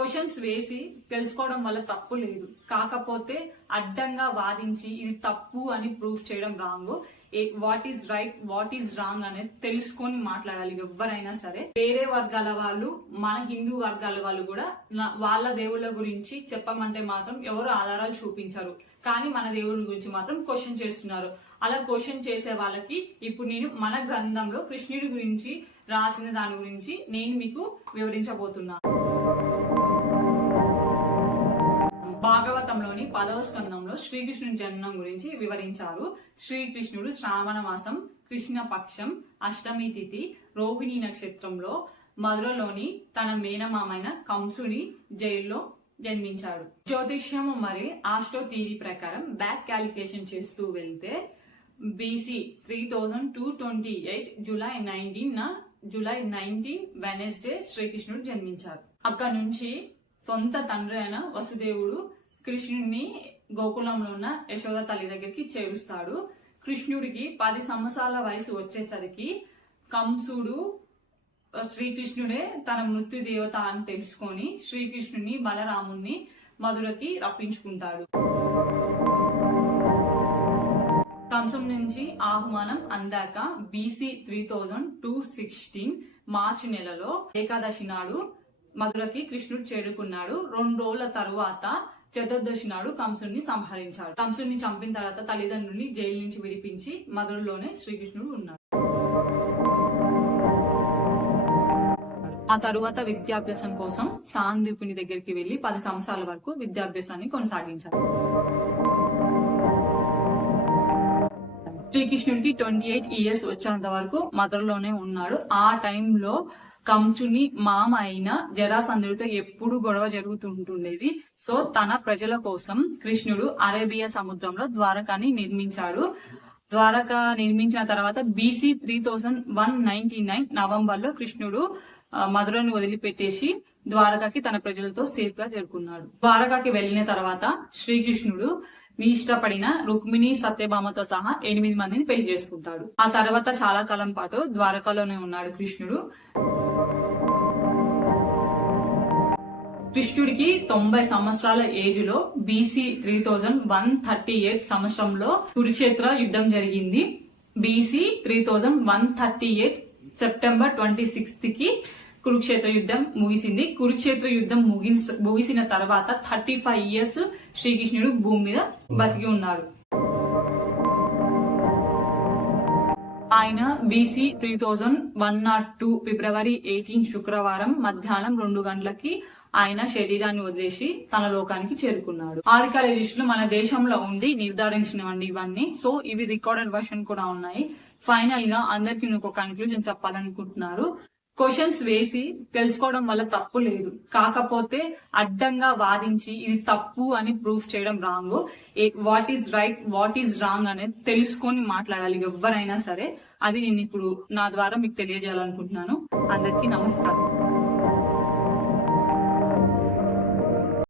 Questions వేసి తెలుసుకోవడం వల్ల తప్పు లేదు. కాకపోతే అడ్డంగా వాదించి ఇది తప్పు అని ప్రూఫ్ చేయడం wrong. What is right what is wrong అనేది తెలుసుకొని మాట్లాడాలి ఎవరైనా సరే. వేరే వర్గాల వాళ్ళు మన హిందూ వర్గాల వాళ్ళు కూడా వాళ్ళ దేవుళ్ళ గురించి చెప్పమంటే మాత్రం ఎవరు ఆధారాలు చూపించరు. కానీ మన దేవుడి గురించి మాత్రం క్వశ్చన్ చేస్తున్నారు. అలా క్వశ్చన్ చేసే వాళ్ళకి ఇప్పుడు నేను మన గ్రంథంలో కృష్ణుడి గురించి రాసిన దాని గురించి నేను మీకు వివరించబోతున్నాను భాగవతంలోని పదవ స్కందంలో శ్రీకృష్ణుని జననం గురించి వివరించారు. శ్రీకృష్ణుడు శ్రావణ మాసం కృష్ణ పక్షం అష్టమి తిథి రోహిణి నక్షత్రంలో మధురలోని తన మేనమామైన కంసుని జైల్లో జన్మించాడు. జ్యోతిష్యము మరి ఆస్ట్రో థీరీ ప్రకారం బ్యాక్ క్యాలిక్యులేషన్ చేస్తూ వెళ్తే BC three thousand two twenty eight July nineteen న జూలై నైన్టీన్ వెనస్డే శ్రీకృష్ణుడు జన్మించారు అక్కడ నుంచి సొంత తండ్రి అయిన వసుదేవుడు కృష్ణుడిని గోకులంలో ఉన్న యశోద తల్లి దగ్గరికి చేరుస్తాడు. కృష్ణుడికి పది సంవత్సరాల వయసు వచ్చేసరికి కంసుడు శ్రీకృష్ణుడే తన మృత్యు దేవత అని తెలుసుకొని శ్రీకృష్ణుని బలరాముణ్ణి మధురకి రప్పించుకుంటాడు. కంసం నుంచి ఆహ్వానం అందాక BC three thousand two sixteen March నెలలో ఏకాదశి నాడు మధురకి కృష్ణుడు చేరుకున్నాడు. రెండు రోజుల తరువాత చతుర్దశి నాడు కంసుని సంహరించాడు కంసుని చంపిన తర్వాత తల్లిదండ్రుల్ని జైలు నుంచి విడిపించి మధురలోనే శ్రీకృష్ణుడు ఉన్నాడు. ఆ తరువాత విద్యాభ్యాసం కోసం సాందీపుని దగ్గరికి వెళ్ళి పది సంవత్సరాల వరకు విద్యాభ్యాసాన్ని కొనసాగించాడు శ్రీకృష్ణుడికి ట్వంటీ ఎయిట్ ఇయర్స్ వచ్చేంత వరకు మధురలోనే ఉన్నాడు. ఆ టైంలో కంసుని మామ అయిన జరాసంధుడితో ఎప్పుడు గొడవ జరుగుతుంటుండేది. సో తన ప్రజల కోసం కృష్ణుడు అరేబియా సముద్రంలో ద్వారకాని నిర్మించాడు. ద్వారక నిర్మించిన తర్వాత BC three thousand one ninety nine నవంబర్లో కృష్ణుడు మధురను వదిలిపెట్టేసి ద్వారకాకి తన ప్రజలతో సేఫ్గా చేరుకున్నాడు. ద్వారకాకి వెళ్ళిన తర్వాత శ్రీకృష్ణుడు మీ ఇష్టపడిన రుక్మిణి సత్యభామతో సహా ఎనిమిది మందిని పెళ్ళి చేసుకుంటాడు. ఆ తర్వాత చాలా కాలం పాటు ద్వారకాలోనే ఉన్నాడు కృష్ణుడు. కృష్ణుడికి తొంభై సంవత్సరాల ఏజ్లో BC three thousand one thirty eight సంవత్సరంలో కురుక్షేత్ర యుద్ధం జరిగింది. BC three thousand one thirty eight September twenty సిక్స్త్కి Kurukshetra యుద్ధం ముగిసింది. కురుక్షేత్ర యుద్ధం ముగి ముగిసిన తర్వాత థర్టీ ఫైవ్ ఇయర్స్ శ్రీకృష్ణుడు భూమి మీద బతికి ఉన్నాడు. ఆయన BC three thousand one nought two February eighteen శుక్రవారం మధ్యాహ్నం రెండు గంటలకి ఆయన శరీరాన్ని వదిలేసి తన లోకానికి చేరుకున్నాడు. ఆర్కాలజిస్టులు మన దేశంలో ఉండి నిర్ధారించినవండి ఇవన్నీ. సో ఇవి రికార్డెడ్ వర్షన్ కూడా ఉన్నాయి. ఫైనల్గా అందరికి ఒక కన్క్లూజన్ చెప్పాలనుకుంటున్నారు. క్వశ్చన్స్ వేసి తెలుసుకోవడం వల్ల తప్పు లేదు. కాకపోతే అడ్డంగా వాదించి ఇది తప్పు అని ప్రూఫ్ చేయడం wrong what is right what is wrong అనేది తెలుసుకొని మాట్లాడాలి ఎవరైనా సరే. అది నేను ఇప్పుడు నా ద్వారా మీకు తెలియజేయాలనుకుంటున్నాను. అందరికీ నమస్కారం.